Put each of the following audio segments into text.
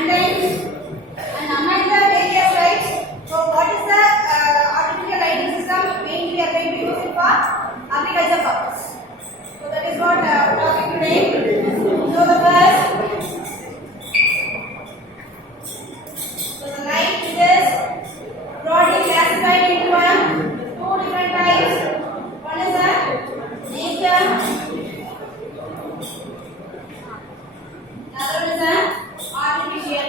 and then and among the various lights. So what is the artificial lighting system? Mainly we are going to use it for agriculture purpose. So that is what topic today. So the first, so the light is broadly classified into two different types. One is the nature, another one is the artificial.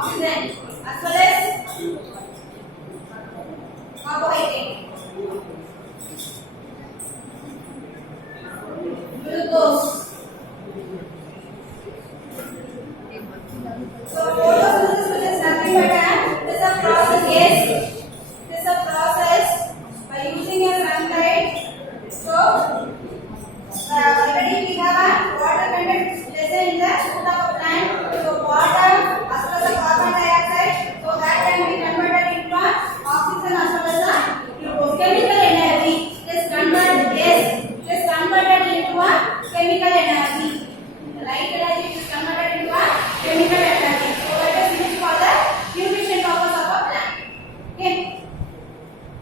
oxygen as well as carbohydrate, glucose. So photosynthesis is nothing but is a process. Yes, it is a process by using a sunlight. So already we have a water content lesson in the shoot of a plant. So water as well as the carbon dioxide. So that can be converted into oxygen as well as the glucose. Chemical energy is converted. Yes, it is converted into a chemical energy. The light energy is converted into a chemical energy. So that is used for the nutrition purpose of a plant. Okay.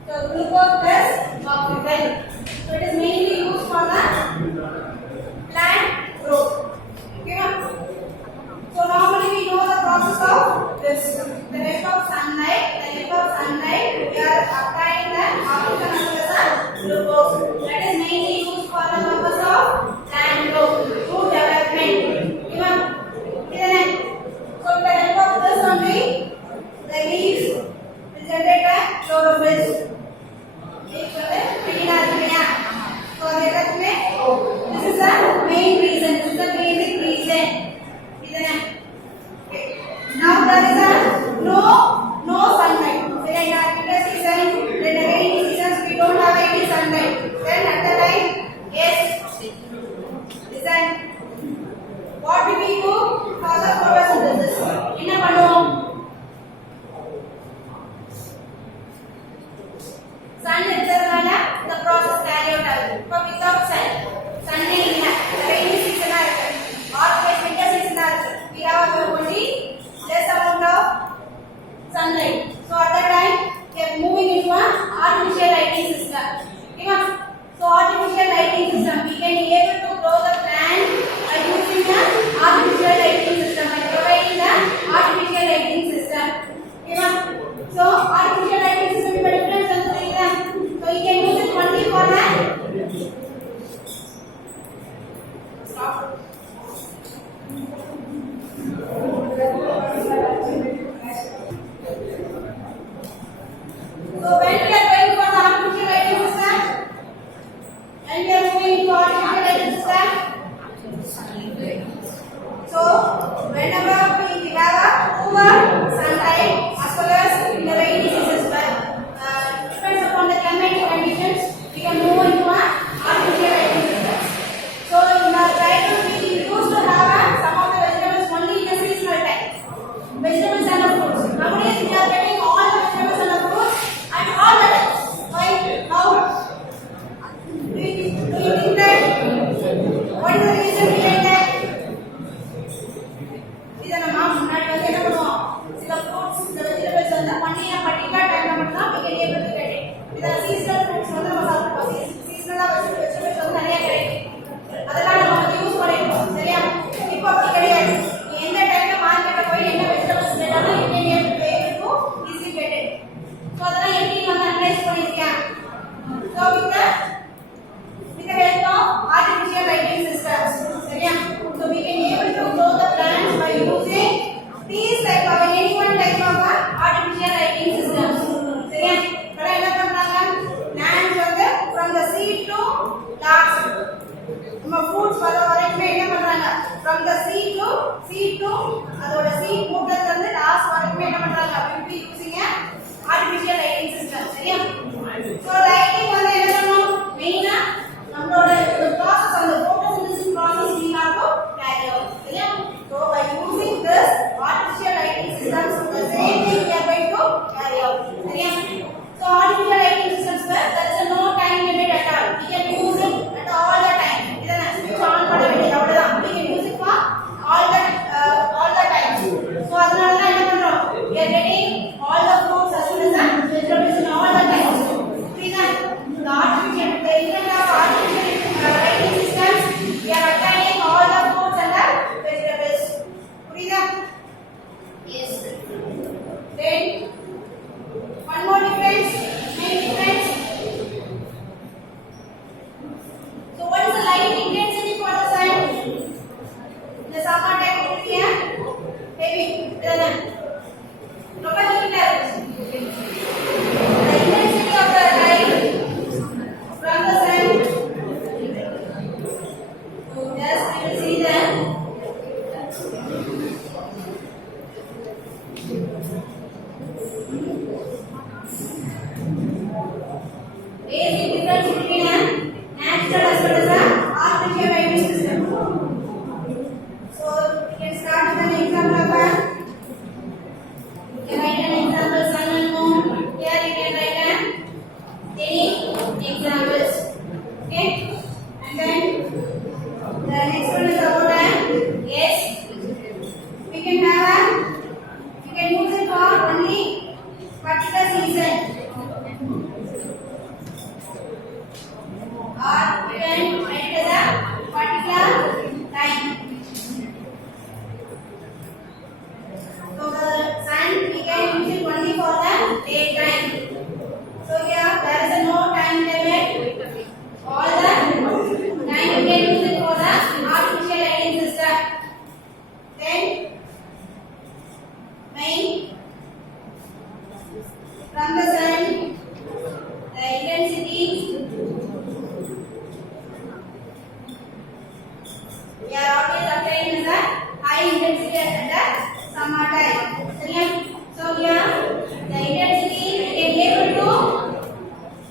So glucose plus oxygen. So it is mainly used for the plant growth. Okay, ma'am? So normally we know the process of this. The rest of sunlight, we are applying the oxygen as well as the glucose. That is mainly used for the purpose of plant growth, food development. Okay, ma'am? So with the help of this only, the leaves will generate a chlorophyll. This is the main reason. This is the basic reason. Now there is a no sunlight. Say in our winter season, in the rainy seasons, we don't have any sunlight. Then at the time, yes. Listen. What do we do for the photosynthesis? என்ன பண்ணுவோம்? Sun இருக்கிறதுனால the process carry out ஆகுது. இப்போ without sun இல்ல, rainy season இருக்கு, or winter season இருக்கு. We have only less amount of sunlight. So at that time, we are moving into an artificial lighting system. Okay, so artificial lighting system, we can be able to grow the plant by using the artificial lighting system, by providing the artificial lighting system. Okay, so artificial lighting system is different. So you can use it only for that. Stop. So when we are going for the artificial lighting system, when we are moving for artificial lighting system, so whenever we have a poor sunlight as well as in the rainy seasons, depends upon the climatic conditions, we can move into a artificial lighting system. So in our childhood, we used to have some of the vegetables only in the seasonal time. Vegetables and the fruits. Nowadays we are getting all the vegetables and the fruits at all the times. Why? How? Do you think that? What is the reason behind that? இத நம்ம முன்னாடி வந்து என்ன பண்ணுவோம்? சில fruits, சில vegetables வந்து only a particular time ல மட்டும் தான் we can able to get it. இத seasonal fruits வந்து நம்ம சாப்பிடுவோம். Seasonal vegetables வந்து நிறைய கிடைக்கும். அதெல்லாம் நம்ம வந்து யூஸ் பண்ணிடுவோம். சரியா? இப்போ அப்படி கிடையாது. எந்த டைம்ல மார்க்கெட்ல போய் என்ன vegetables வேணாலும் you can able to easily get it. So அதெல்லாம் எப்படி நம்ம அனலைஸ் பண்ணிருக்கேன்? So with the help of artificial lighting systems. சரியா? So we can able to grow the plants by using these type of any one type of artificial lighting systems. சரியா? இப்ப என்ன பண்றாங்க? plants வந்து from the seed to last. நம்ம fruits வர வரைக்கும் என்ன பண்றாங்க? from the seed to அதோட seed மூட்டத்துல இருந்து last வரைக்கும் என்ன பண்றாங்க? we will be using a artificial lighting system. சரியா? So lighting வந்து என்ன பண்ணும்? மெயினா நம்மளோட process அந்த photosynthesis process we have to carry out. சரியா? So by using this artificial lighting systems, the same thing we are going to carry out. சரியா? So artificial lighting systems where there is no time limit at all. We can use it at all the time. இத switch on பண்ண வேண்டியது அவ்வளவுதான். We can use it for all the time. So Basic difference between a natural as well as a artificial lighting system. So we can start with an example of a. You can write an example sun and moon. Here you can write any examples. Okay, and then the next one is about a yes. We can have a. You can use it for only particular season. Or you can write it as a particular time. So the sun we can use it only for the daytime. So here there is no time limit. All the time you can use it for the artificial lighting system. Then main from the sun, the intensity. We are always applying as a high intensity at the summer time. So here the intensity we can be able to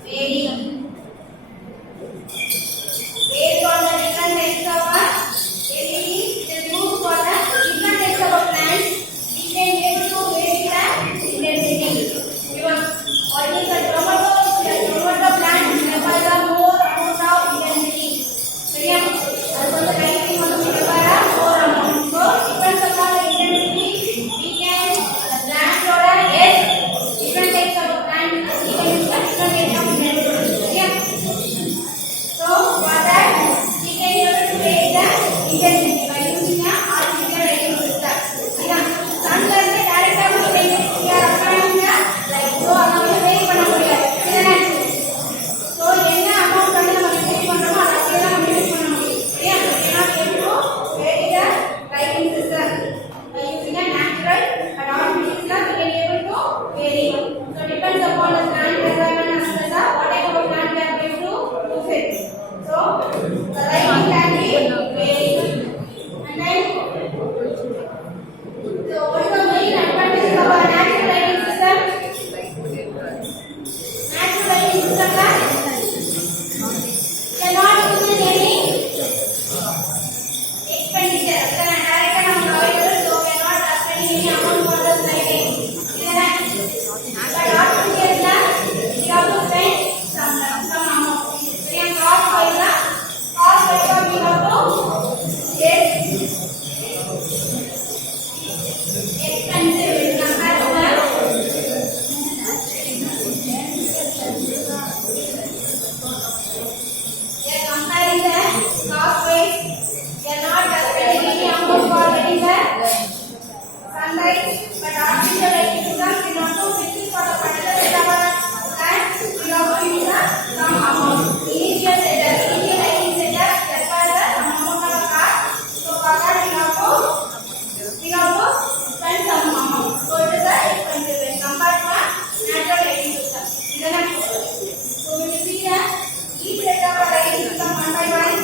vary based on the different types of LED. It is used for the different types of plants. We can be able to vary the intensity. Because all these are tomato plants require the more amount of intensity. So here also the lighting also require more amount. So depends upon the intensity we can plant order yes different types of plant we can use different types of intensity. Yeah. So for that we can able to vary the intensity by using a artificial lighting system. Yeah. Sun light direct intensity we are applying the light. So நம்ம vary பண்ண முடியாது. இதுதானே? So என்ன amount வந்து நம்ம vary பண்றோமோ அதை அப்படியே தான் நம்ம யூஸ் பண்ண முடியும். சரியா? We cannot able to vary the lighting system by using a natural and artificial system we can able to vary. So depends upon the plant requirement as well as what type of plant we are going to use it. So the lighting can be varied. And then so what is the main advantage of our natural lighting system? Natural lighting system cannot use any expenditure. Direct and available, so cannot spend any amount for the lighting. But artificial we have to spend some amount. So here cost wise we have to get expensive compared to the comparing the cost wise, we are not spending any amount for getting the sunlight, but artificial lighting system we have to fix it for the particular setup and we have to use some amount. Initial lighting setup requires some amount of cost. So for that we have to spend some amount. So it is a expensive when compared to a natural lighting system. So we will see that each set of lighting system one by one.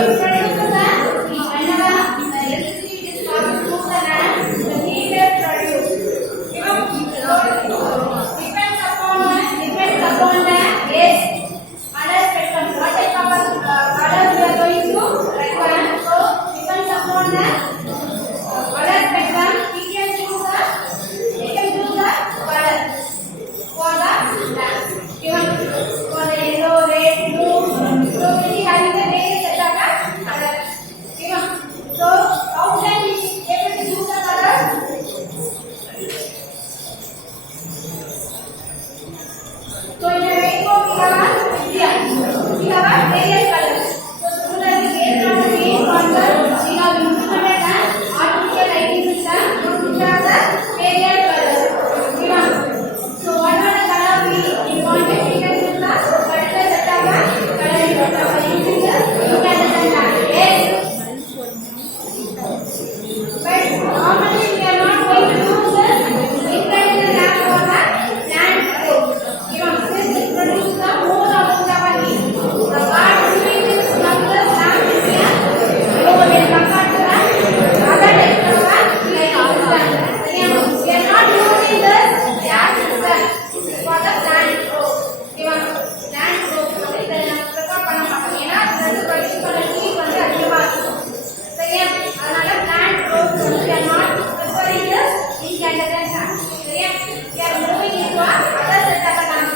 it produces the heat. Whenever the electricity is passing through the lamp, the heat is produced. Depends upon the gas color spectrum. What type of colors we are going to require? So depends upon the color spectrum. We can choose the color for the lamp. Given for the yellow, red, blue, so we having the various set of colors. Given. So how can we able to choose the color? So in the rainbow we have various colors. So similarly based on the main concept we have implemented an artificial lighting system which have the various colors. So whatever the color we wanted we can use the particular set of colors using the incandescent lamp. Yes. But normally we are not going to use the incandescent lamp for the lamp growth. This will produce the more of the heat. The part between this number lamp is here low when compared to the other types of lighting system. We are not using this gas system for the plant growth. Plant growth prefer பண்ண மாட்டோம். ஏன்னா அது produce பண்ண heat வந்து அதிகமா இருக்கும். சரியா? அதனால plant growth we are not preferring this incandescent lamp. சரியா? We are moving into other set of lamps.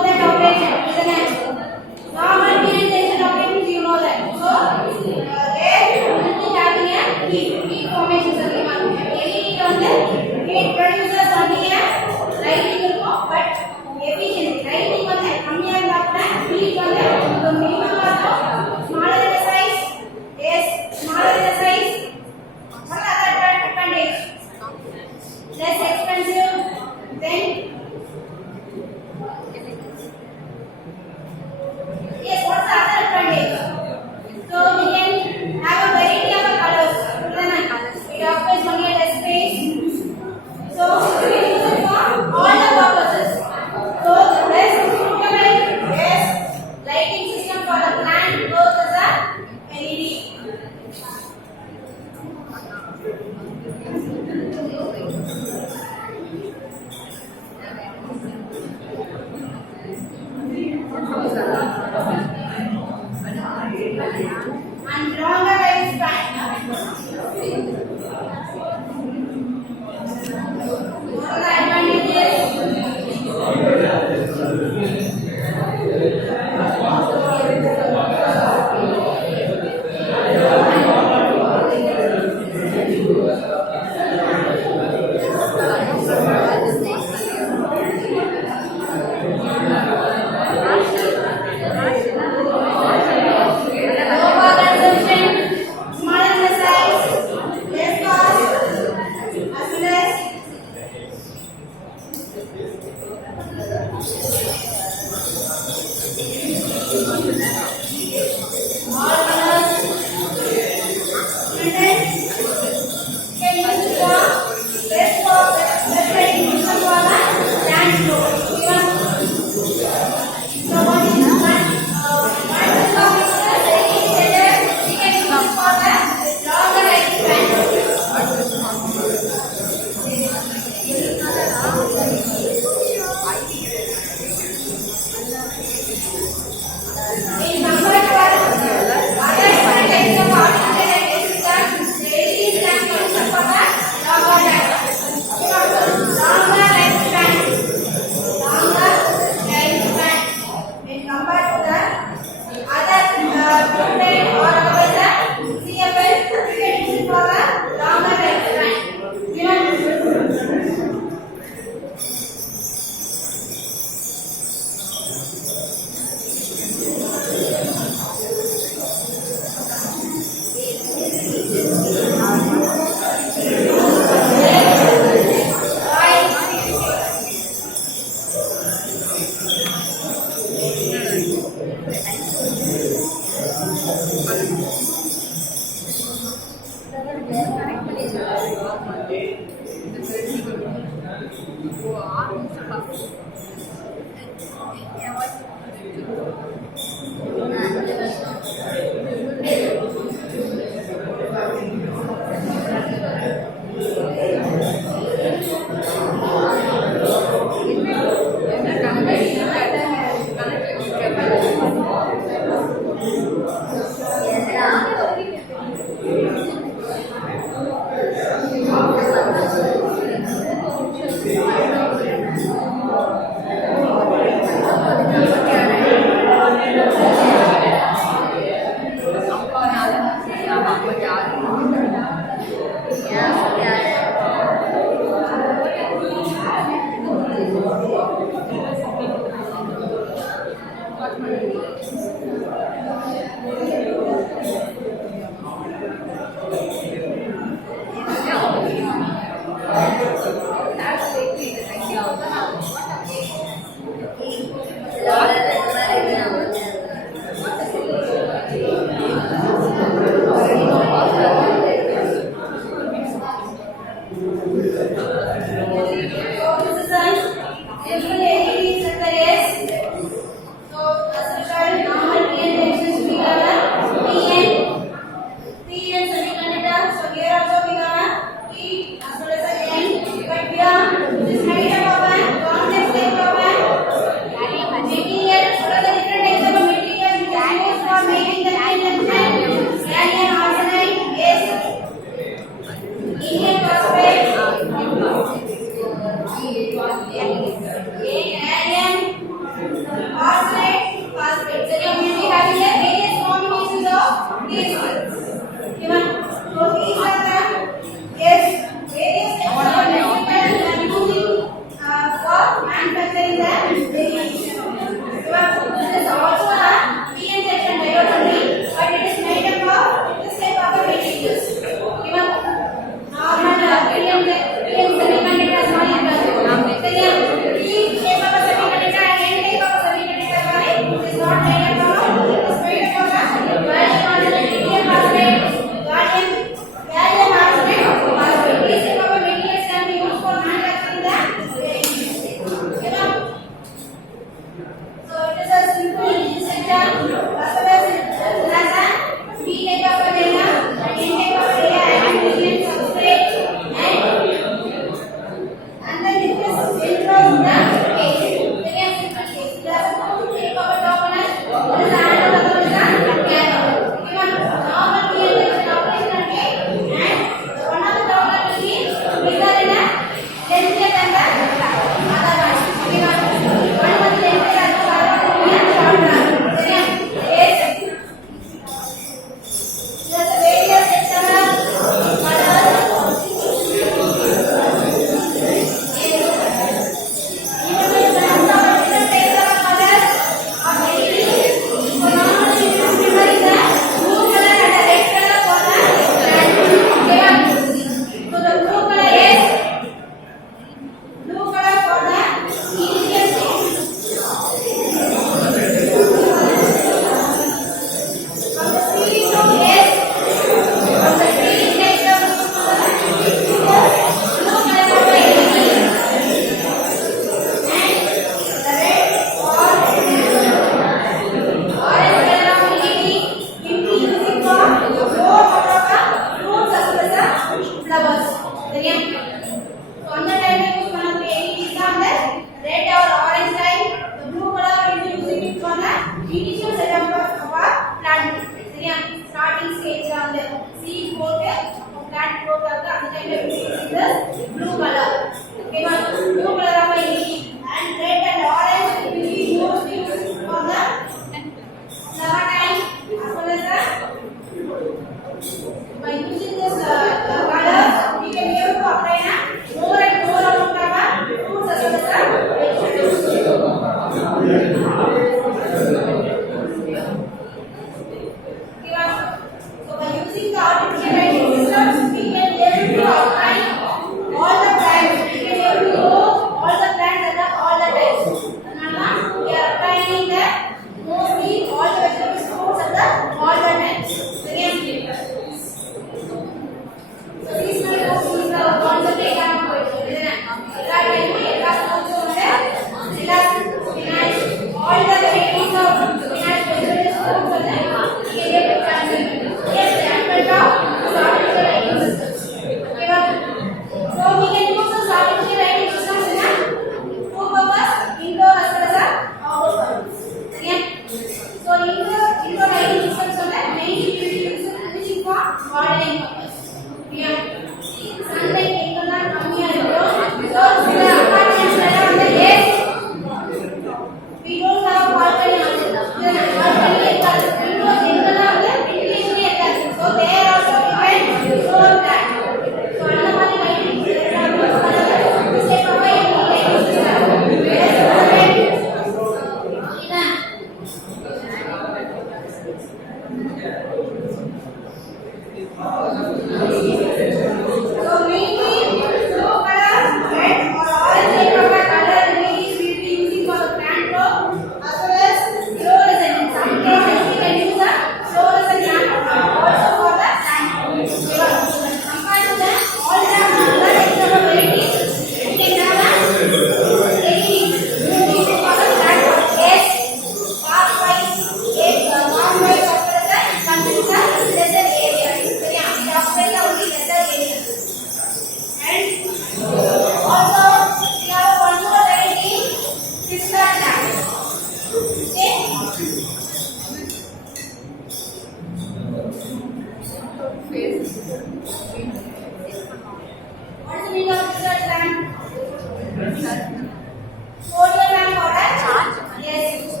Sodium lamp for the charge. Yes.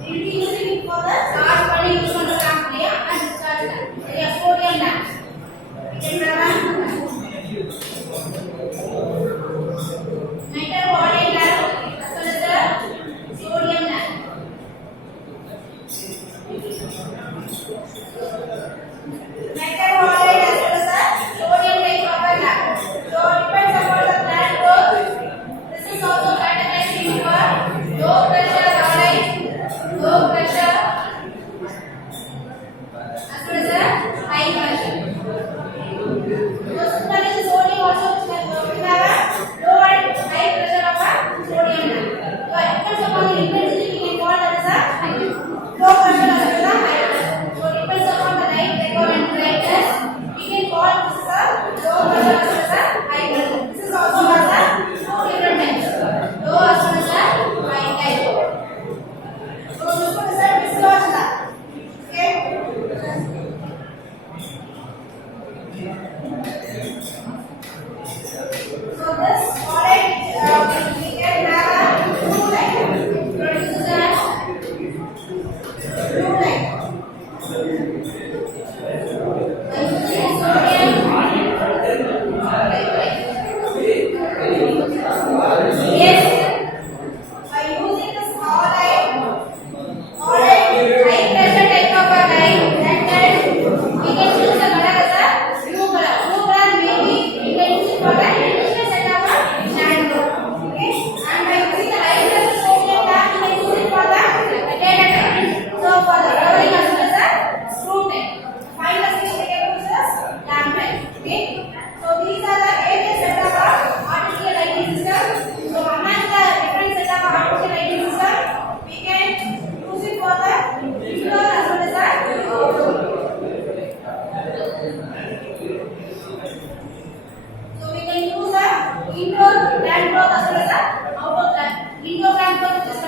We'll be using it for the charge பண்ணி use பண்ற lamp இல்லையா and discharge lamp. சரியா sodium lamp. We can have metal body lamp as well as the sodium lamp. Metal body as well as the sodium type copper lamp. So depends upon the plant growth. This is also categorized for low pressure alloys, low pressure as well as the high pressure. So similarly sodium also we have a low and high pressure of a sodium lamp. So it depends upon the intensity we can call that as a low pressure as well as a high pressure. So depends upon the light requirement brightness we can call this as a low pressure as well as a high pressure. This is also has a two different types, low as well as a high type. So this one is a discharge lamp. Okay. So this alright we can have a blue light produces a blue light. By using sodium yes by using this alright high pressure type of a light that we can choose the color as a blue color. Blue color maybe we can use it for the industrial setup of shadow. Okay, and by using the high pressure sodium lamp we can use it for the data type. So for the flowering as well as the screw type. Final stage we can use this lamp type. Okay, so these are the various setup of artificial lighting system. So among the different setup of artificial lighting system we can use it for the indoor as well as the outdoor. So we can use a indoor lamp growth as well as a outdoor lamp. Indoor lamp growth is